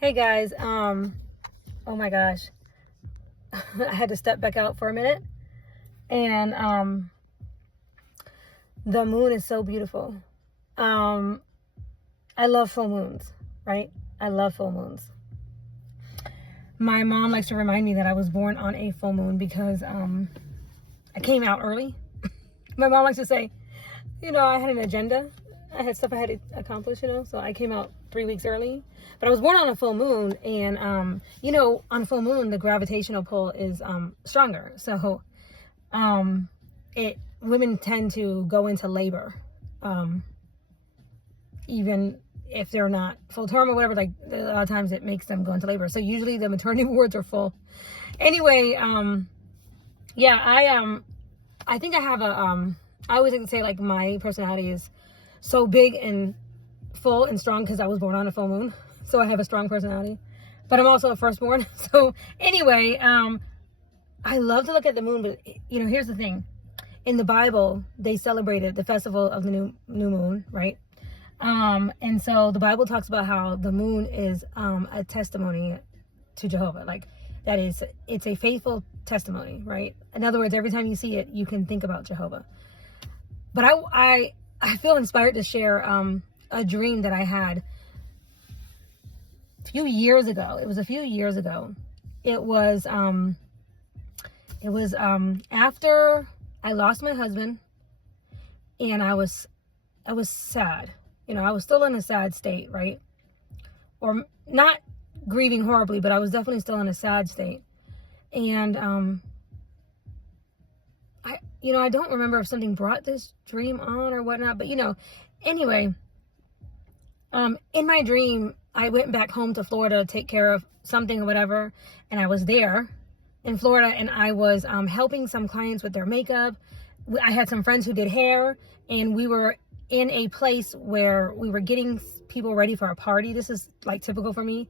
Hey guys, oh my gosh, I had to step back out for a minute, and the moon is so beautiful. I love full moons, right? I love full moons. My mom likes to remind me that I was born on a full moon because I came out early. My mom likes to say, I had an agenda. I had stuff I had to accomplish, so I came out 3 weeks early. But I was born on a full moon, and, on full moon, the gravitational pull is stronger. So women tend to go into labor, even if they're not full term or whatever. Like, a lot of times it makes them go into labor. So usually the maternity wards are full. Anyway, I think I have I always like to say, like, my personality is so big and full and strong because I was born on a full moon. So I have a strong personality. But I'm also a firstborn. So anyway, I love to look at the moon. But, here's the thing. In the Bible, they celebrated the festival of the new moon, right? And so the Bible talks about how the moon is a testimony to Jehovah. Like, that is, it's a faithful testimony, right? In other words, every time you see it, you can think about Jehovah. But I feel inspired to share a dream that I had a few years ago. It was a few years ago. It was after I lost my husband, and I was sad. I was still in a sad state, right? Or not grieving horribly, but I was definitely still in a sad state. And I don't remember if something brought this dream on or whatnot, but anyway, in my dream, I went back home to Florida to take care of something or whatever, and I was there in Florida, and I was helping some clients with their makeup. I had some friends who did hair, and we were in a place where we were getting people ready for a party. This is like typical for me,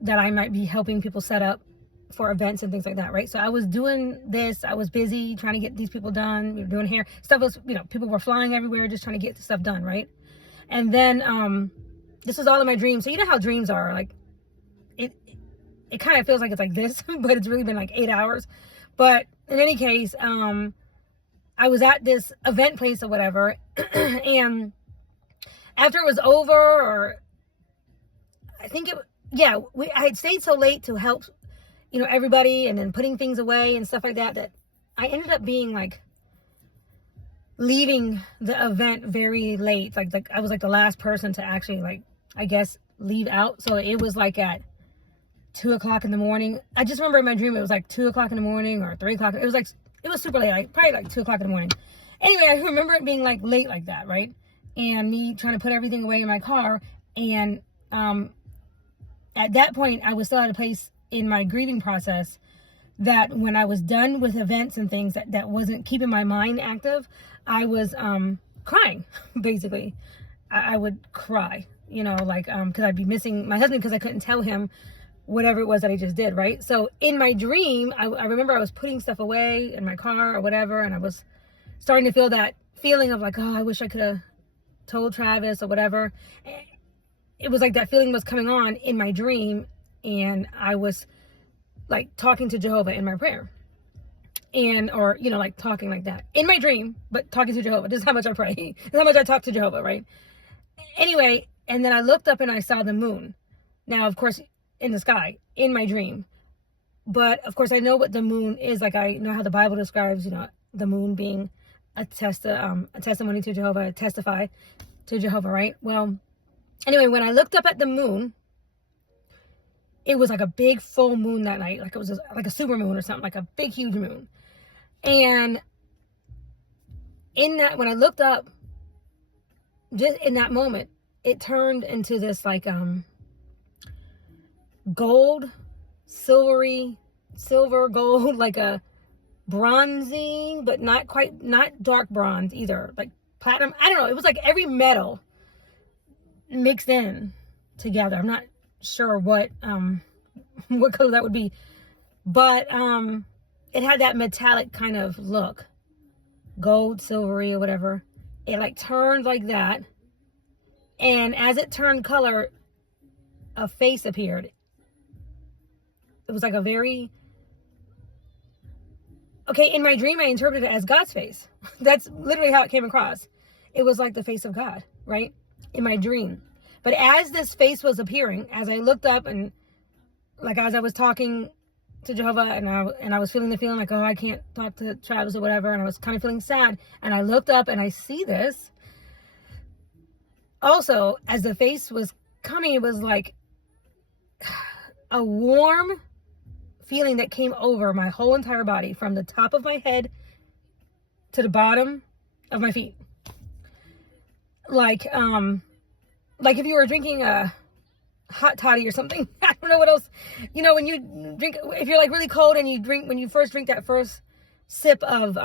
that I might be helping people set up for events and things like that, right? So I was doing this. I was busy trying to get these people done. We were doing hair. Stuff was, people were flying everywhere just trying to get the stuff done, right? And then this was all in my dreams. So you know how dreams are. Like, it kind of feels like it's like this, but it's really been like 8 hours. But in any case, I was at this event place or whatever, and after it was over, or I think I had stayed so late to help, everybody, and then putting things away and stuff like that, that I ended up being like leaving the event very late. Like I was like the last person to actually, like, I guess, leave out. So it was like at 2 o'clock in the morning. I just remember in my dream it was like 2 o'clock in the morning or 3 o'clock. It was super late, like probably like 2 o'clock in the morning. Anyway, I remember it being like late like that, right? And me trying to put everything away in my car. And at that point, I was still at a place in my grieving process that when I was done with events and things that wasn't keeping my mind active, I was crying, basically. I would cry, because I'd be missing my husband because I couldn't tell him whatever it was that I just did, right? So in my dream, I remember I was putting stuff away in my car or whatever, and I was starting to feel that feeling of like, oh, I wish I could have told Travis or whatever. It was like that feeling was coming on in my dream, and I was like talking to Jehovah in my prayer, or like talking like that in my dream, but talking to Jehovah. This is how much I pray. This is how much I talk to Jehovah, right? Anyway, and then I looked up and I saw the moon. Now, of course, in the sky in my dream, but of course I know what the moon is. Like, I know how the Bible describes, the moon being a testimony to Jehovah, testify to Jehovah, right? Well, anyway, when I looked up at the moon, it was like a big full moon that night. Like, it was like a super moon or something, like a big, huge moon. And in that, when I looked up, just in that moment, it turned into this like gold, silver gold, like a bronzy, but not dark bronze either, like platinum. I don't know. It was like every metal mixed in together. I'm not sure what color that would be, but it had that metallic kind of look, gold, silvery, or whatever. It like turned like that, and as it turned color, a face appeared. It was like a very, okay, in my dream, I interpreted it as God's face. That's literally how it came across. It was like the face of God, right? In my dream. But as this face was appearing, as I looked up and like as I was talking to Jehovah and I was feeling the feeling like, oh, I can't talk to Travis or whatever. And I was kind of feeling sad. And I looked up and I see this. Also, as the face was coming, it was like a warm feeling that came over my whole entire body from the top of my head to the bottom of my feet. Like if you were drinking a hot toddy or something. I don't know what else. You know, when you drink, if you're like really cold and when you first drink that first sip of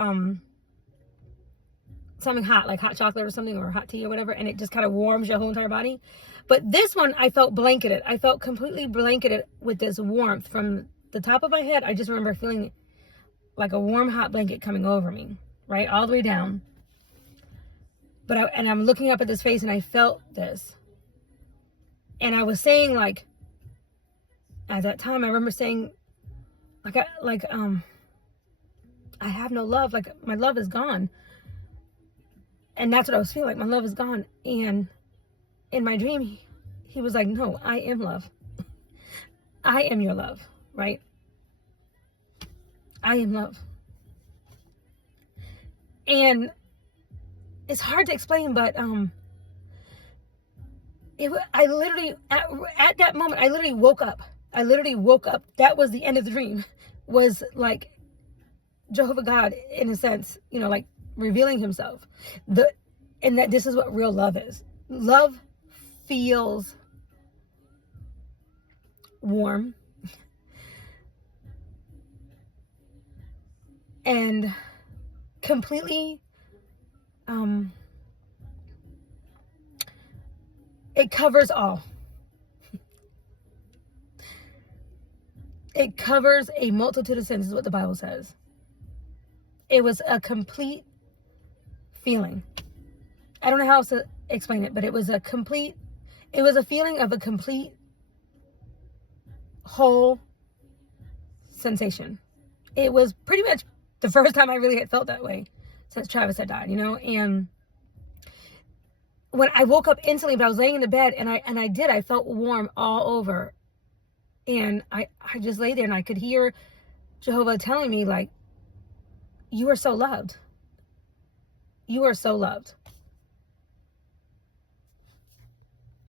something hot, like hot chocolate or something, or hot tea or whatever, and it just kind of warms your whole entire body. But this one, I felt blanketed. I felt completely blanketed with this warmth from the top of my head. I just remember feeling like a warm, hot blanket coming over me, right? All the way down. And I'm looking up at this face and I felt this. And I was saying, like, at that time, I remember saying, I have no love. Like, my love is gone. And that's what I was feeling, like my love is gone. And in my dream, he was like, no, I am love. I am your love, right? I am love. And it's hard to explain, but I literally, at that moment, I literally woke up. That was the end of the dream. Was like Jehovah God, in a sense, you know, like revealing himself. And that this is what real love is. Love feels warm and completely it covers all. It covers a multitude of sins, is what the Bible says. It was a complete feeling. I don't know how else to explain it, but it was a feeling of a complete whole sensation. It was pretty much the first time I really had felt that way since Travis had died, you know. And when I woke up instantly, but I was laying in the bed and I felt warm all over. And I just lay there and I could hear Jehovah telling me, like, you are so loved. You are so loved.